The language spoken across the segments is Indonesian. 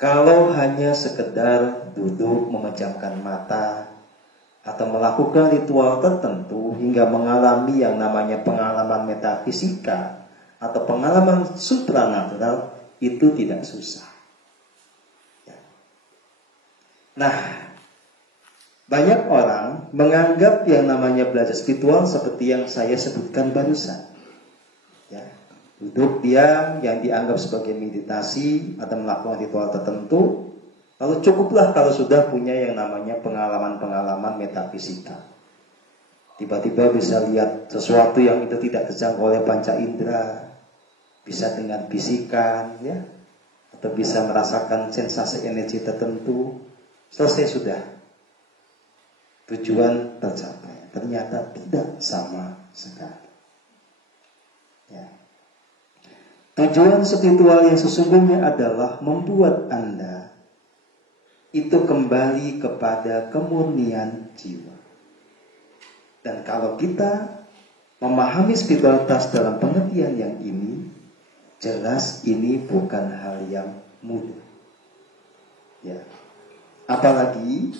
Kalau hanya sekedar duduk memejamkan mata atau melakukan ritual tertentu hingga mengalami yang namanya pengalaman metafisika atau pengalaman supranatural, itu tidak susah. Nah, banyak orang menganggap yang namanya belajar spiritual seperti yang saya sebutkan barusan. Ya, duduk diam yang dianggap sebagai meditasi atau melakukan ritual tertentu, lalu cukuplah kalau sudah punya yang namanya pengalaman-pengalaman metafisika. Tiba-tiba bisa lihat sesuatu yang itu tidak terjangkau oleh panca indera, bisa dengan bisikan, ya, atau bisa merasakan sensasi energi tertentu. Selesai sudah, tujuan tercapai. Ternyata tidak sama sekali. Ya. Tujuan spiritual yang sesungguhnya adalah membuat Anda itu kembali kepada kemurnian jiwa. Dan kalau kita memahami spiritualitas dalam pengertian yang ini, jelas ini bukan hal yang mudah. Ya. Apalagi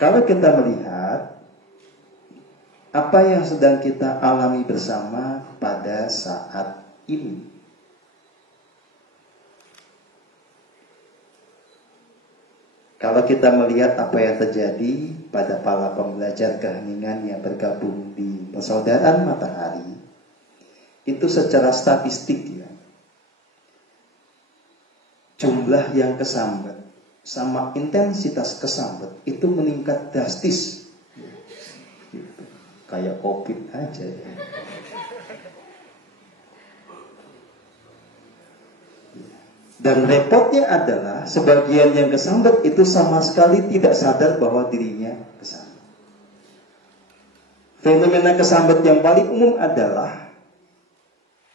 kalau kita melihat apa yang sedang kita alami bersama pada saat ini. Kalau kita melihat apa yang terjadi pada para pembelajar keheningan yang bergabung di Persaudaraan Matahari, itu secara statistik ya, jumlah yang kesambet sama intensitas kesambet itu meningkat drastis. Kayak COVID aja ya. Dan repotnya adalah sebagian yang kesambet itu sama sekali tidak sadar bahwa dirinya kesambet. Fenomena kesambet yang paling umum adalah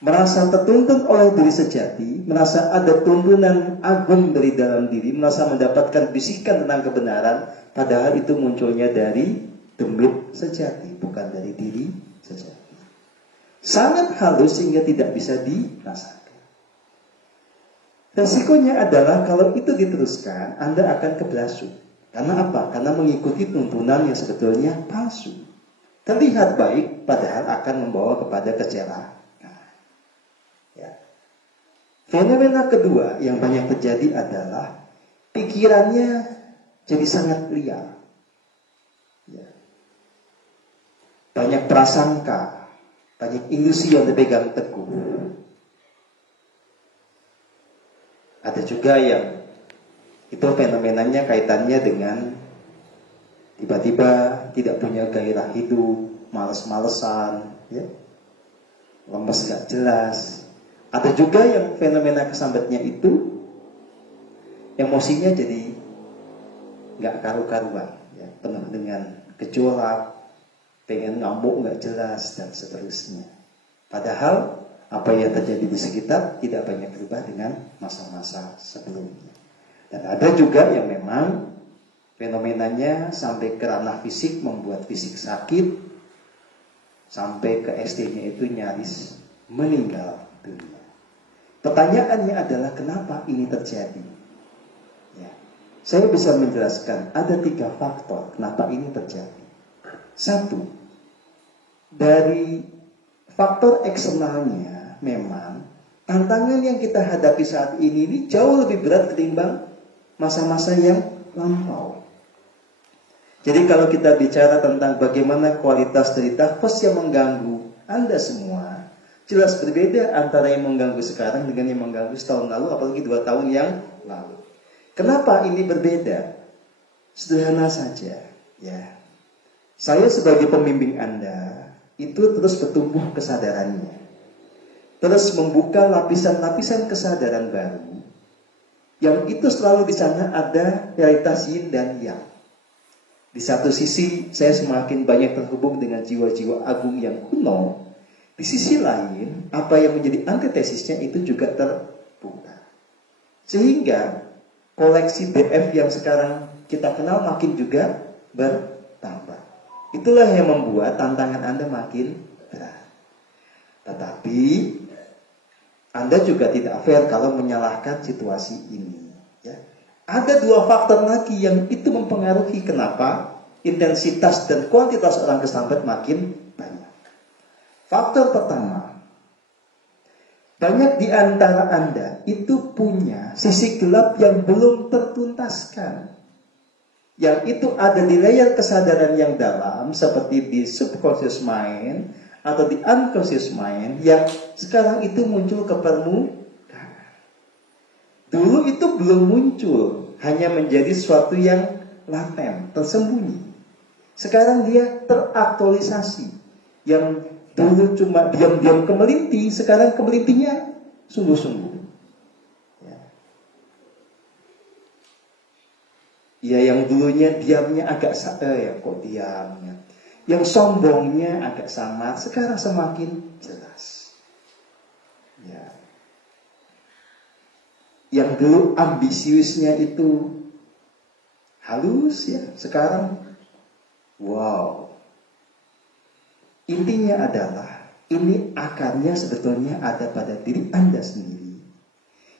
merasa tertuntun oleh diri sejati, merasa ada tuntunan agung dari dalam diri, merasa mendapatkan bisikan tentang kebenaran, padahal itu munculnya dari demit sejati, bukan dari diri sejati. Sangat halus sehingga tidak bisa dirasakan. Resikonya adalah kalau itu diteruskan, Anda akan kebelasu. Karena apa? Karena mengikuti tuntunan yang sebetulnya palsu. Terlihat baik, padahal akan membawa kepada kecelakaan. Fenomena kedua yang banyak terjadi adalah pikirannya jadi sangat liar. Ya. Banyak prasangka, banyak ilusi yang dipegang teguh. Ada juga yang itu fenomenanya kaitannya dengan tiba-tiba tidak punya gairah hidup, males-malesan, ya. Lemes gak jelas. Ada juga yang fenomena kesambetnya itu emosinya jadi nggak karu-karuan, ya, penuh dengan gejolak, pengen ngamuk nggak jelas dan seterusnya. Padahal apa yang terjadi di sekitar tidak banyak berubah dengan masa-masa sebelumnya. Dan ada juga yang memang fenomenanya sampai ke ranah fisik, membuat fisik sakit, sampai ke SD-nya itu nyaris meninggal dunia. Pertanyaannya adalah kenapa ini terjadi? Ya. Saya bisa menjelaskan ada 3 faktor kenapa ini terjadi. 1, dari faktor eksternalnya memang tantangan yang kita hadapi saat ini jauh lebih berat ketimbang masa-masa yang lampau. Jadi kalau kita bicara tentang bagaimana kualitas dari nafas yang mengganggu Anda semua, jelas berbeda antara yang mengganggu sekarang dengan yang mengganggu setahun lalu, apalagi 2 tahun yang lalu. Kenapa ini berbeda? Sederhana saja, ya. Saya sebagai pembimbing Anda itu terus bertumbuh kesadarannya, terus membuka lapisan-lapisan kesadaran baru, yang itu selalu di sana ada realitas yin dan yang. Di satu sisi saya semakin banyak terhubung dengan jiwa-jiwa agung yang kuno. Di sisi lain, apa yang menjadi antitesisnya itu juga terbuka. Sehingga koleksi BF yang sekarang kita kenal makin juga bertambah. Itulah yang membuat tantangan Anda makin berat. Tetapi Anda juga tidak fair kalau menyalahkan situasi ini. Ya. Ada dua faktor lagi yang itu mempengaruhi kenapa intensitas dan kuantitas orang kesambat makin banyak. Faktor pertama, banyak di antara Anda itu punya sisi gelap yang belum tertuntaskan. Yang itu ada di layer kesadaran yang dalam, seperti di subconscious mind atau di unconscious mind, yang sekarang itu muncul ke permukaan. Dulu itu belum muncul, hanya menjadi sesuatu yang laten, tersembunyi. Sekarang dia teraktualisasi. Yang dulu cuma diam-diam kemelinti, sekarang kemelintinya sungguh-sungguh. Ya, yang dulunya diamnya agak kok diamnya. Yang sombongnya agak samar, sekarang semakin jelas. Ya. Yang dulu ambisiusnya itu halus ya, sekarang wow. Intinya adalah ini akarnya sebetulnya ada pada diri Anda sendiri.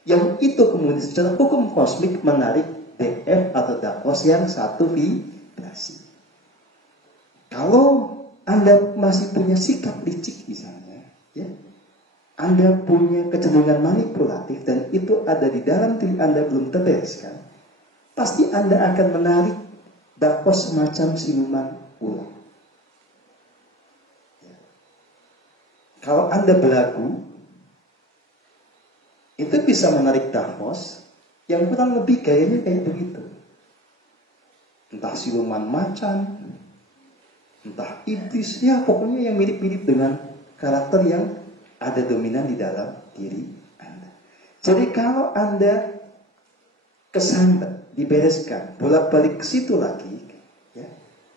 Yang itu kemudian secara hukum kosmik menarik DF atau dakos yang satu vibrasi. Kalau Anda masih punya sikap licik misalnya, ya, Anda punya kecenderungan manipulatif dan itu ada di dalam diri Anda belum terbereskan, pasti Anda akan menarik dakos semacam siluman ular. Ya. Kalau Anda belagu, itu bisa menarik dakos yang kurang lebih gayanya kayak begitu. Entah siluman macan, entah iblis, ya pokoknya yang mirip-mirip dengan karakter yang ada dominan di dalam diri Anda. Jadi kalau Anda kesambat, dibereskan, bolak-balik ke situ lagi, ya,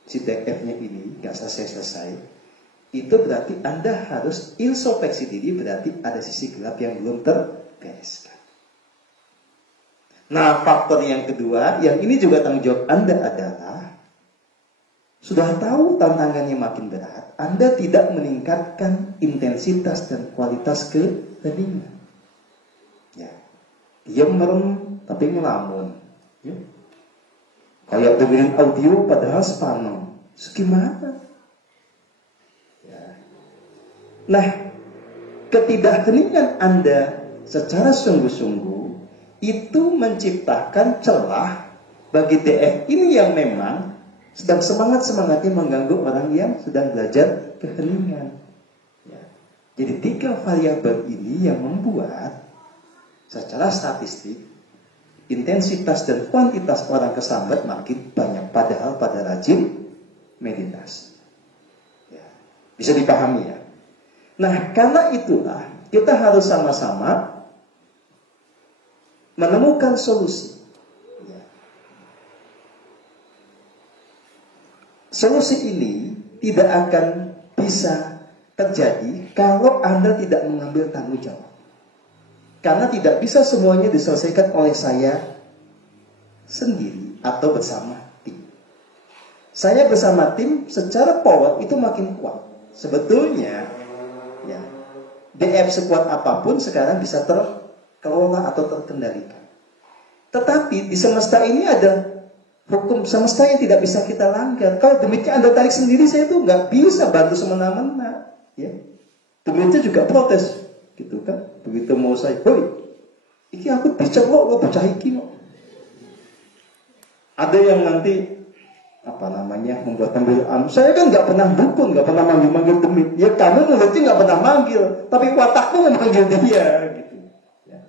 si DF-nya ini gak selesai-selesai, itu berarti Anda harus introspeksi diri, berarti ada sisi gelap yang belum terbereskan. Nah, faktor yang kedua, yang ini juga tanggung jawab Anda adalah, sudah tahu tantangannya makin berat, Anda tidak meningkatkan intensitas dan kualitas keheningan. Ya, diam merem tapi ngelamun. Ya. Kayak dengerin audio padahal sepaneng. Gimana? Ya. Nah, ketidakheningan Anda secara sungguh-sungguh itu menciptakan celah bagi DF ini yang memang sedang semangat-semangatnya mengganggu orang yang sedang belajar keheningan. Ya. Jadi 3 variabel ini yang membuat secara statistik intensitas dan kuantitas orang kesambat makin banyak padahal pada rajin meditasi. Ya. Bisa dipahami ya. Nah, karena itulah kita harus sama-sama menemukan solusi. Ya. Solusi ini tidak akan bisa terjadi kalau Anda tidak mengambil tanggung jawab. Karena tidak bisa semuanya diselesaikan oleh saya sendiri atau bersama tim. Saya bersama tim secara power itu makin kuat. Sebetulnya, ya, DF sekuat apapun sekarang bisa terkelola atau terkendalikan. Tetapi di semesta ini ada hukum semesta yang tidak bisa kita langgar. Kalau demikian Anda tarik sendiri, saya itu nggak bisa bantu semena-mena. Ya. Demikian juga protes, gitu kan? Begitu mau saya, hoi, iki aku bicara lo baca iki kok. Ada yang nanti membuat pembelaan. Saya kan nggak pernah dukun, nggak pernah manggil demit. Ya kamu mulutnya nggak pernah manggil, tapi watakmu memanggil dia, gitu. Ya.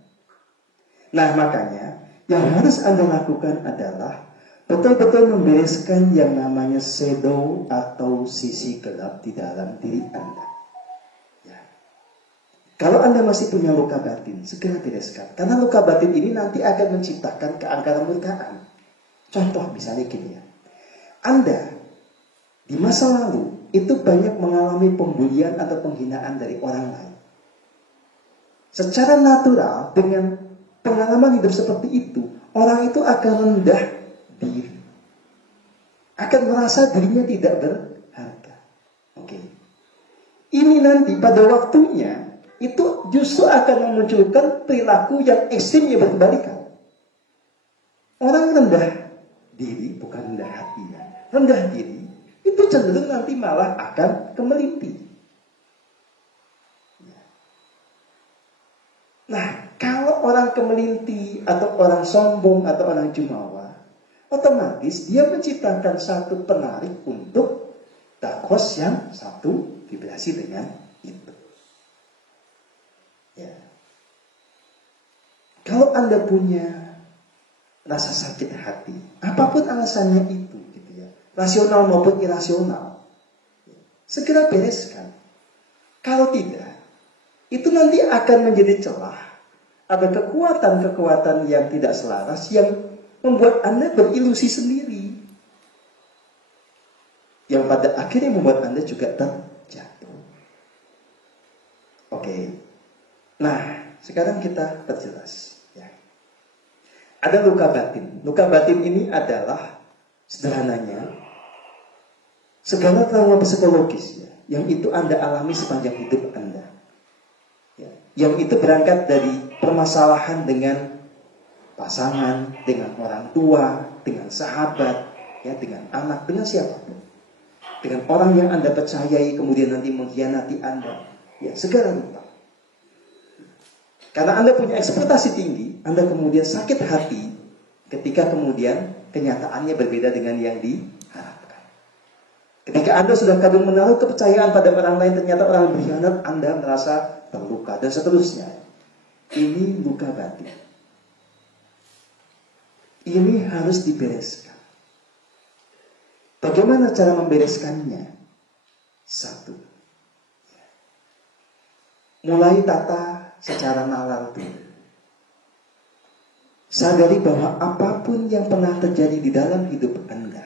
Nah makanya yang harus Anda lakukan adalah betul-betul membereskan yang namanya shadow atau sisi gelap di dalam diri Anda. Ya. Kalau Anda masih punya luka batin, segera bereskan. Karena luka batin ini nanti akan menciptakan keangkaran murkaan. Contoh misalnya gini ya. Anda di masa lalu itu banyak mengalami pembulian atau penghinaan dari orang lain. Secara natural dengan pengalaman hidup seperti itu, orang itu akan rendah diri. Akan merasa dirinya tidak berharga. Oke. Ini nanti pada waktunya itu justru akan memunculkan perilaku yang ekstrimnya berkebalikan. Orang rendah diri, bukan rendah hati ya, rendah diri, itu cenderung nanti malah akan kemelinti. Nah, kalau orang kemelinti atau orang sombong atau orang jumawa, otomatis dia menciptakan satu penarik untuk dakos yang satu vibrasi dengan itu. Ya. Kalau Anda punya rasa sakit hati, apapun alasannya itu, gitu ya, rasional maupun irasional, segera bereskan. Kalau tidak, itu nanti akan menjadi celah. Ada kekuatan-kekuatan yang tidak selaras yang membuat Anda berilusi sendiri, yang pada akhirnya membuat Anda juga terjatuh. Oke. Nah, sekarang kita perjelas. Ya. Ada luka batin. Luka batin ini adalah sederhananya segala trauma psikologis ya, yang itu Anda alami sepanjang hidup Anda. Ya. Yang itu berangkat dari permasalahan dengan pasangan, dengan orang tua, dengan sahabat, ya, dengan anak, dengan siapapun. Dengan orang yang Anda percayai kemudian nanti mengkhianati Anda. Ya, segala lupa. Karena Anda punya ekspektasi tinggi, Anda kemudian sakit hati ketika kemudian kenyataannya berbeda dengan yang diharapkan. Ketika Anda sudah kadung menaruh kepercayaan pada orang lain, ternyata orang berkhianat, Anda merasa terluka dan seterusnya. Ini luka batin. Ini harus dibereskan. Bagaimana cara membereskannya? Satu, mulai tata secara nalar dulu. Sadari bahwa apapun yang pernah terjadi di dalam hidup Anda,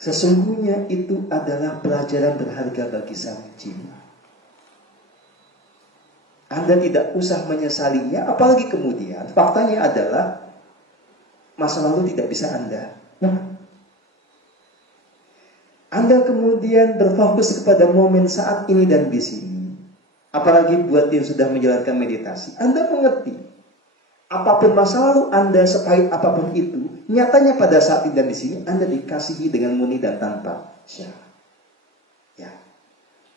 sesungguhnya itu adalah pelajaran berharga bagi sang jiwa. Anda tidak usah menyesalinya, apalagi kemudian faktanya adalah masa lalu tidak bisa Anda. Anda kemudian berfokus kepada momen saat ini dan di sini. Apalagi buat yang sudah menjalankan meditasi, Anda mengerti apapun masa lalu Anda, sepahit apapun itu, nyatanya pada saat ini dan di sini Anda dikasihi dengan murni dan tanpa syarat. Ya.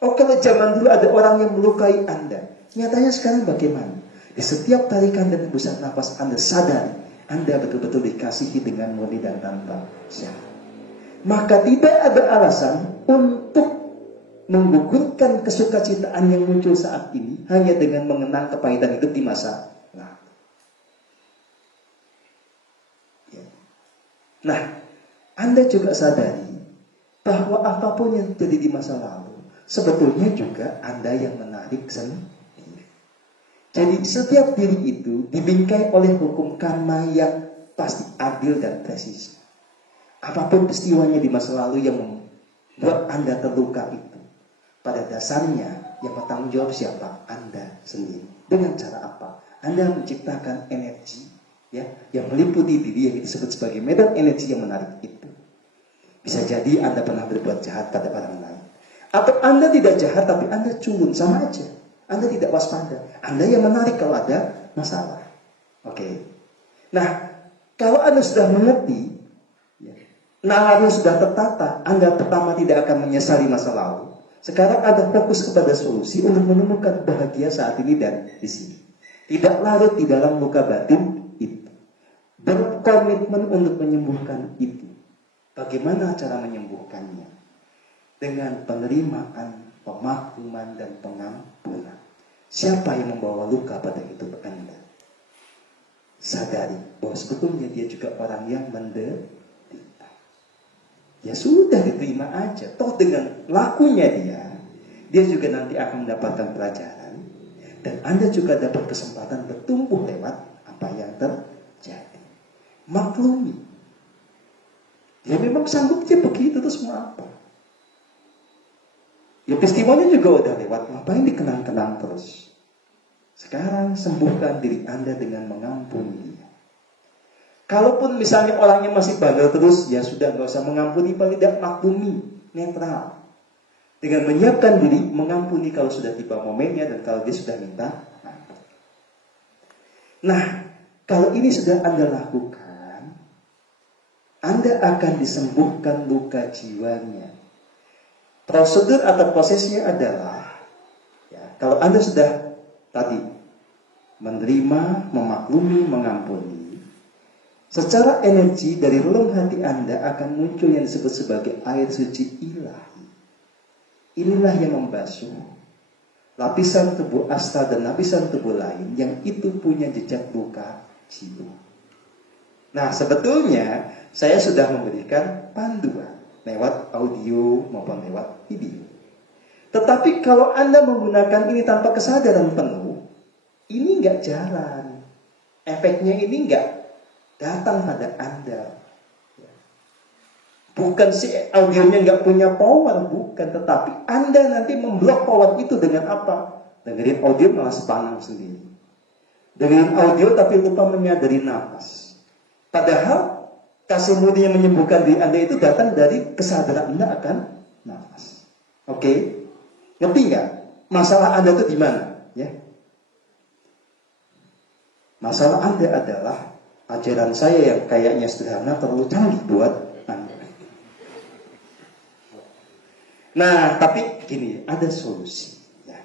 Oh, kalau zaman dulu ada orang yang melukai Anda, nyatanya sekarang bagaimana? Di setiap tarikan dan hembusan nafas Anda sadari Anda betul-betul dikasihi dengan murni dan tanpa syarat. Maka tidak ada alasan untuk menggugurkan kesukacitaan yang muncul saat ini hanya dengan mengenang kepahitan hidup di masa lalu. Ya. Nah, Anda juga sadari bahwa apapun yang terjadi di masa lalu sebetulnya juga Anda yang menarik sendiri. Jadi setiap diri itu dibingkai oleh hukum karma yang pasti adil dan presisi. Apapun peristiwanya di masa lalu yang membuat Anda terluka itu, pada dasarnya yang bertanggung jawab siapa? Anda sendiri. Dengan cara apa? Anda menciptakan energi ya, yang meliputi diri yang disebut sebagai medan energi yang menarik itu. Bisa jadi Anda pernah berbuat jahat pada orang lain. Atau Anda tidak jahat tapi Anda culun, sama aja. Anda tidak waspada. Anda yang menarik kalau ada masalah. Oke. Nah, kalau Anda sudah mengerti, nalarnya sudah tertata, Anda pertama tidak akan menyesali masa lalu. Sekarang Anda fokus kepada solusi untuk menemukan bahagia saat ini dan di sini. Tidak larut di dalam luka batin itu. Berkomitmen untuk menyembuhkan itu. Bagaimana cara menyembuhkannya? Dengan penerimaan, pemakluman, dan pengampunan. Siapa yang membawa luka pada hidup Anda? Sadari bahwa sebetulnya dia juga orang yang menderita. Ya sudah, diterima aja. Toh dengan lakunya dia juga nanti akan mendapatkan pelajaran. Dan Anda juga dapat kesempatan bertumbuh lewat apa yang terjadi. Maklumi. Ya memang sanggupnya begitu, terus mau apa? Ya peristiwanya juga udah lewat, ngapain dikenang-kenang terus? Sekarang sembuhkan diri Anda dengan mengampuni dia. Kalaupun misalnya orangnya masih bandel terus, ya sudah, gak usah mengampuni, paling tidak maklumi, netral. Dengan menyiapkan diri, mengampuni kalau sudah tiba momennya dan kalau dia sudah minta ampun. Nah, kalau ini sudah Anda lakukan, Anda akan disembuhkan luka jiwanya. Prosedur atau prosesnya adalah, ya, kalau Anda sudah tadi menerima, memaklumi, mengampuni, secara energi dari relung hati Anda akan muncul yang disebut sebagai air suci ilahi. Inilah yang membasuh lapisan tubuh astral dan lapisan tubuh lain yang itu punya jejak luka jiwa. Nah, sebetulnya saya sudah memberikan panduan lewat audio maupun lewat video. Tetapi kalau Anda menggunakan ini tanpa kesadaran penuh, ini nggak jalan. Efeknya ini nggak datang pada Anda. Bukan si audionya nggak punya power, bukan. Tetapi Anda nanti memblok power itu dengan apa? Dengerin audio malah sepanang sendiri. Dengerin audio tapi lupa menyadari nafas. Padahal kasih murni yang menyembuhkan diri Anda itu datang dari kesadaran Anda akan nafas. Oke? Ngerti nggak? Masalah Anda itu di mana? Ya. Masalah Anda adalah ajaran saya yang kayaknya sederhana terlalu canggih buat Anda. Nah, tapi gini, ada solusi. Ya.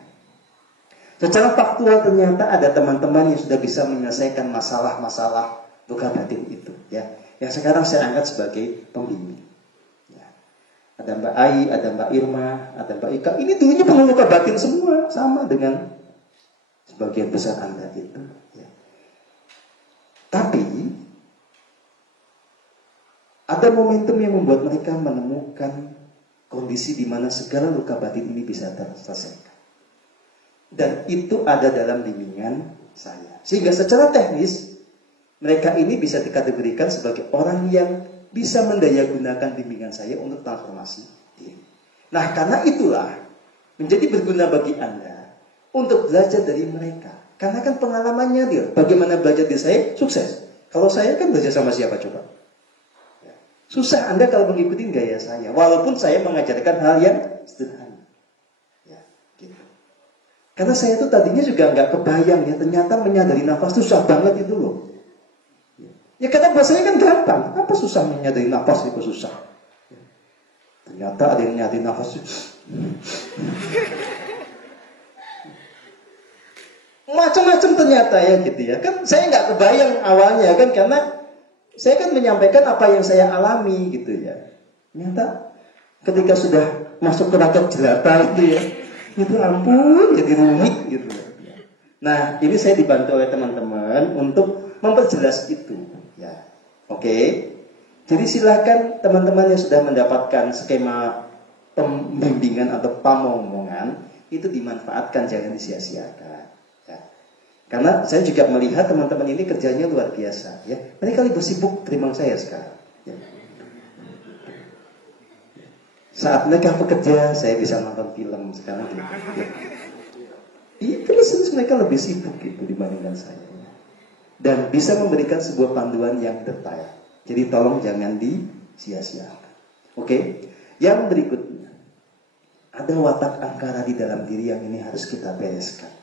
Secara faktual ternyata ada teman-teman yang sudah bisa menyelesaikan masalah-masalah luka batin itu. Ya, yang sekarang saya angkat sebagai pembimbing. Ya. Ada Mbak Ai, ada Mbak Irma, ada Mbak Ika. Ini dulunya penuh luka batin semua, sama dengan sebagian besar Anda itu. Ya. Tapi ada momentum yang membuat mereka menemukan kondisi di mana segala luka batin ini bisa terselesaikan. Dan itu ada dalam bimbingan saya. Sehingga secara teknis, mereka ini bisa dikategorikan sebagai orang yang bisa mendayagunakan bimbingan saya untuk transformasi diri. Nah, karena itulah menjadi berguna bagi Anda untuk belajar dari mereka. Karena kan pengalamannya dia, bagaimana belajar dari saya, sukses. Kalau saya kan belajar sama siapa coba? Susah Anda kalau mengikuti gaya saya. Walaupun saya mengajarkan hal yang sederhana. Ya, gitu. Karena saya tuh tadinya juga nggak kebayang ya. Ternyata menyadari nafas itu susah banget itu loh. Ya karena bahasanya kan gampang. Apa susah menyadari nafas itu susah. Ya. Ternyata ada yang menyadari nafas itu. Macam-macam ternyata ya gitu ya. Kan saya nggak kebayang awalnya kan karena saya kan menyampaikan apa yang saya alami gitu ya. Ternyata ketika sudah masuk ke rakyat jelata itu ya, itu ampun jadi rumit gitu. Nah ini saya dibantu oleh teman-teman untuk memperjelas itu. Ya, oke. Jadi silakan teman-teman yang sudah mendapatkan skema pembimbingan atau pamomongan itu dimanfaatkan, jangan disia-siakan. Karena saya juga melihat teman-teman ini kerjanya luar biasa. Ya. Mereka lebih sibuk ketimbang saya sekarang. Ya. Saat mereka bekerja, saya bisa nonton film sekarang. Gitu. Ya. Itu mereka lebih sibuk gitu dibandingkan saya. Dan bisa memberikan sebuah panduan yang detail. Jadi tolong jangan disia-siakan. Oke? Yang berikutnya. Ada watak angkara di dalam diri yang ini harus kita bereskan.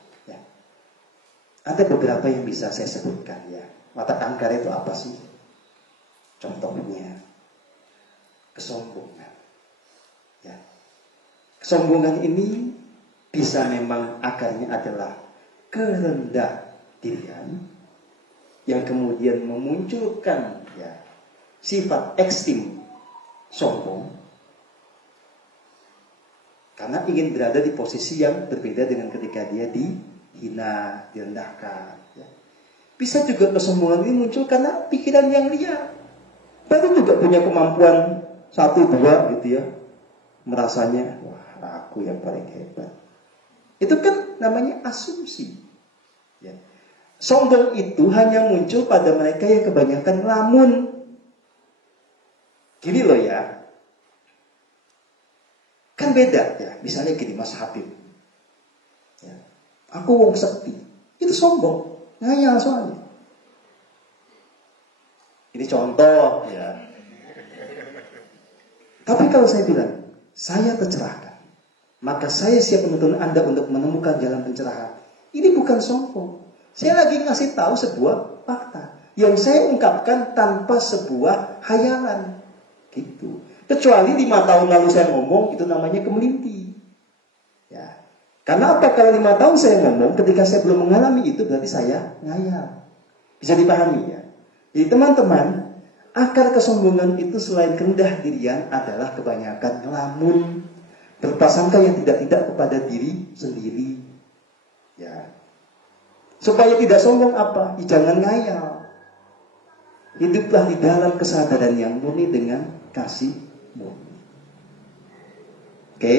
Ada beberapa yang bisa saya sebutkan ya. Watak angkara itu apa sih? Contohnya kesombongan. Ya. Kesombongan ini bisa memang akarnya adalah kerendah dirian yang kemudian memunculkan ya sifat ekstrim sombong karena ingin berada di posisi yang berbeda dengan ketika dia dihina, direndahkan. Ya. Bisa juga kesombongan ini muncul karena pikiran yang liar. Baru juga punya kemampuan 1-2 gitu ya. Merasanya, wah aku yang paling hebat. Itu kan namanya asumsi. Ya. Sombong itu hanya muncul pada mereka yang kebanyakan ngelamun. Gini loh ya. Kan beda ya. Misalnya gini Mas Habib. Ya. Aku wong sekti. Itu sombong. Ngayal soalnya. Ini contoh ya. Tapi kalau saya bilang, saya tercerahkan, maka saya siap menuntun Anda untuk menemukan jalan pencerahan. Ini bukan sombong. Saya lagi ngasih tahu sebuah fakta. yang saya ungkapkan tanpa sebuah hayalan. Gitu. Kecuali 5 tahun lalu saya ngomong, itu namanya kemelinti. Ya. Karena apa? Kalau 5 tahun saya ngomong, ketika saya belum mengalami itu, berarti saya ngayal. Bisa dipahami ya? Jadi teman-teman, akar kesombongan itu selain kerendah dirian adalah kebanyakan ngelamun, berprasangka yang tidak-tidak kepada diri sendiri. Ya. Supaya tidak sombong apa? Jangan ngayal. Hiduplah di dalam kesadaran yang murni dengan kasih murni. Oke?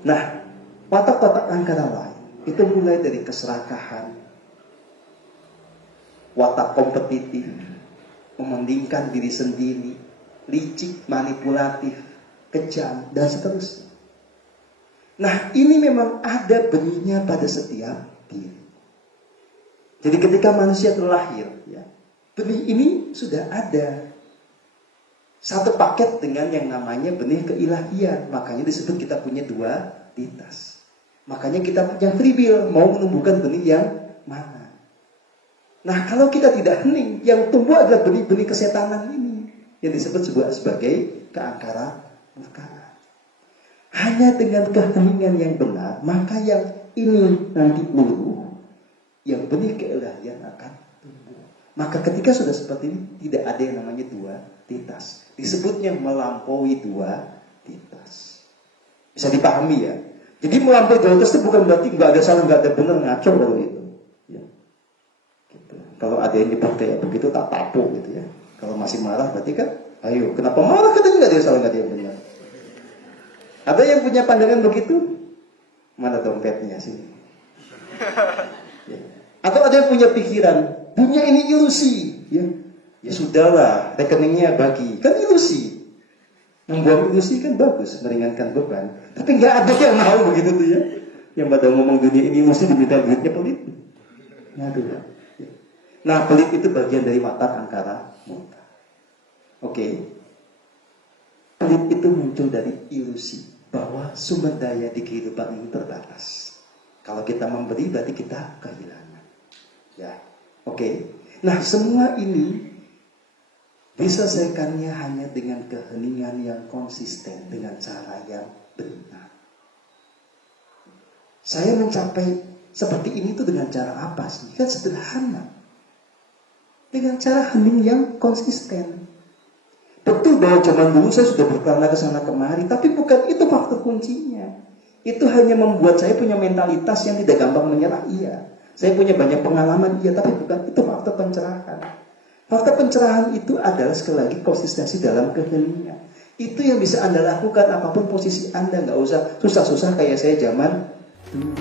Nah, watak-watak angkara lain itu mulai dari keserakahan, watak kompetitif, mementingkan diri sendiri, licik, manipulatif, kejam, dan seterusnya. Nah, ini memang ada benihnya pada setiap diri. Jadi ketika manusia terlahir, ya, benih ini sudah ada. Satu paket dengan yang namanya benih keilahian. Makanya disebut kita punya dualitas. Makanya kita punya free will, mau menumbuhkan benih yang mana. Nah, kalau kita tidak hening, yang tumbuh adalah benih-benih kesetanan ini, yang disebut sebagai keangkara murkaan. Hanya dengan keheningan yang benar, maka yang ini nanti luruh, yang benih keilahian akan tumbuh. Maka ketika sudah seperti ini, tidak ada yang namanya dualitas. Disebutnya melampaui dualitas. Bisa dipahami ya? Jadi melampaui dualitas itu bukan berarti nggak ada salah, nggak ada benar, ngaco kalau itu. Ya. Gitu. Kalau ada yang nyebut kayak begitu, tak tapu gitu ya. Kalau masih marah berarti kan, ayo, kenapa marah? Katanya nggak ada yang salah, nggak ada yang benar. Ada yang punya pandangan begitu? Mana dompetnya sih? Ya. Atau ada yang punya pikiran, dunia ini ilusi, ya, ya sudahlah, rekeningnya bagi, kan ilusi. Membuang ilusi kan bagus, meringankan beban. Tapi nggak ada yang mau begitu tuh ya. Yang pada ngomong dunia ini mesti diminta duitnya pelit. Aduh. Ya. Nah, pelit itu bagian dari watak angkara murka. Oke. Pelit itu muncul dari ilusi bahwa sumber daya di kehidupan ini terbatas. Kalau kita memberi berarti kita kehilangan. Ya, oke. Nah, semua ini diselesaikannya hanya dengan keheningan yang konsisten, dengan cara yang benar. Saya mencapai seperti ini tuh dengan cara apa sih? Kan sederhana. Dengan cara hening yang konsisten. Betul bahwa zaman dulu saya sudah berkelana ke sana kemari, tapi bukan itu faktor kuncinya. Itu hanya membuat saya punya mentalitas yang tidak gampang menyerah, iya. Saya punya banyak pengalaman, iya, tapi bukan itu faktor pencerahan. Faktor pencerahan itu adalah sekali lagi konsistensi dalam keheningan. Itu yang bisa Anda lakukan apapun posisi Anda, nggak usah susah-susah kayak saya zaman dulu.